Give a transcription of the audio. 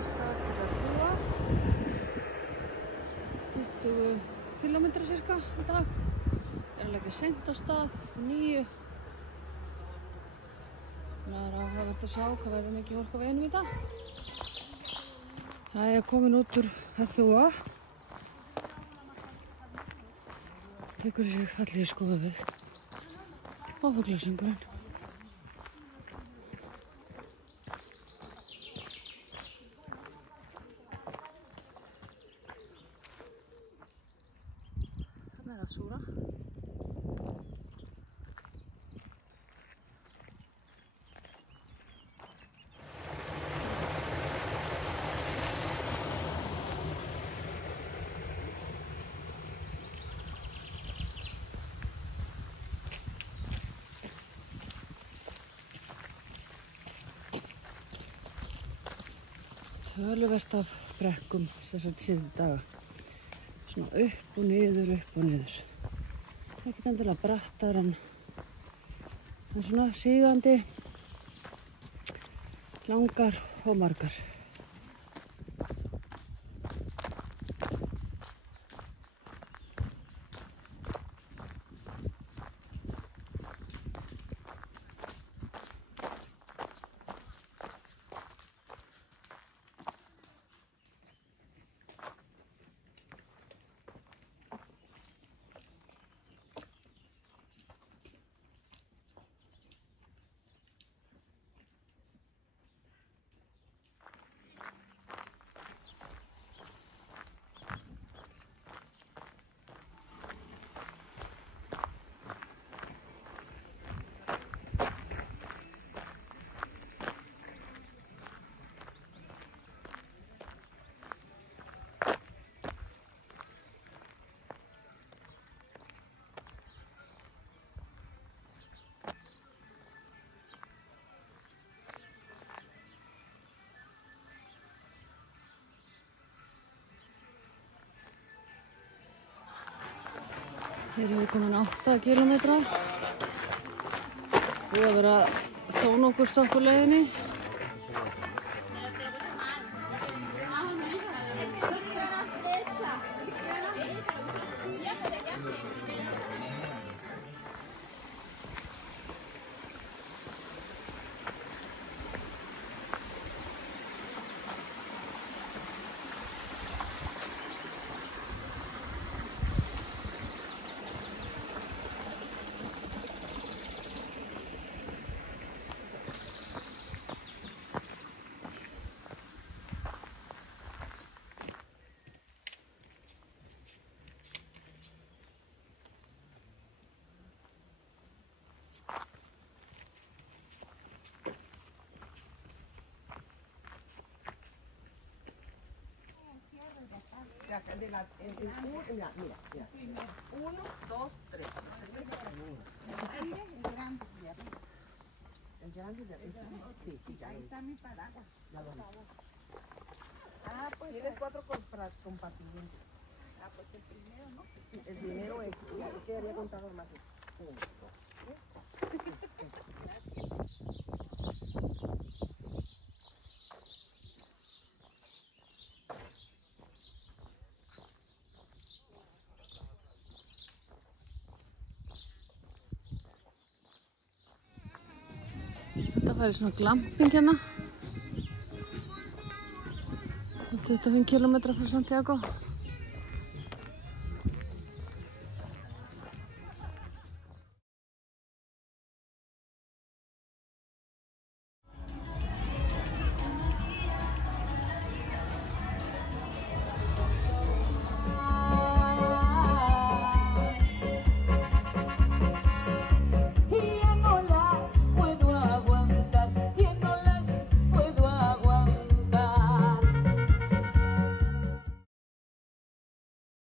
af stað til að fljúga. 20 kilometra cirka á dag. Alveg seint á stað, 9. Það áhugavert að sjá hvað verður mikið fólk á veginum í dag. Það er komin út úr Herþúa. Tekur sig fallið í skoða við. Og fuglasöngurinn. Þarna er Asúra. Töluvert af brekkum þessar síðustu daga. Svona upp og niður, upp og niður. Ekkert endilega brattar en svona sígandi, langar og margar. Hér erum við komin 8 kilometra. Búið að vera þó nokkur stopp á leiðinni. Mira. 1, 2, 3. El grande de arriba. Sí, ya. Ahí está mi paraguas. Ah, pues. Tienes 4 compartimentos. Ah, pues el primero, ¿no? Sí, el primero es que había contado más. 1, 2, 3. Þetta færi svona glamping hérna. 25 kilometra frá Santiago.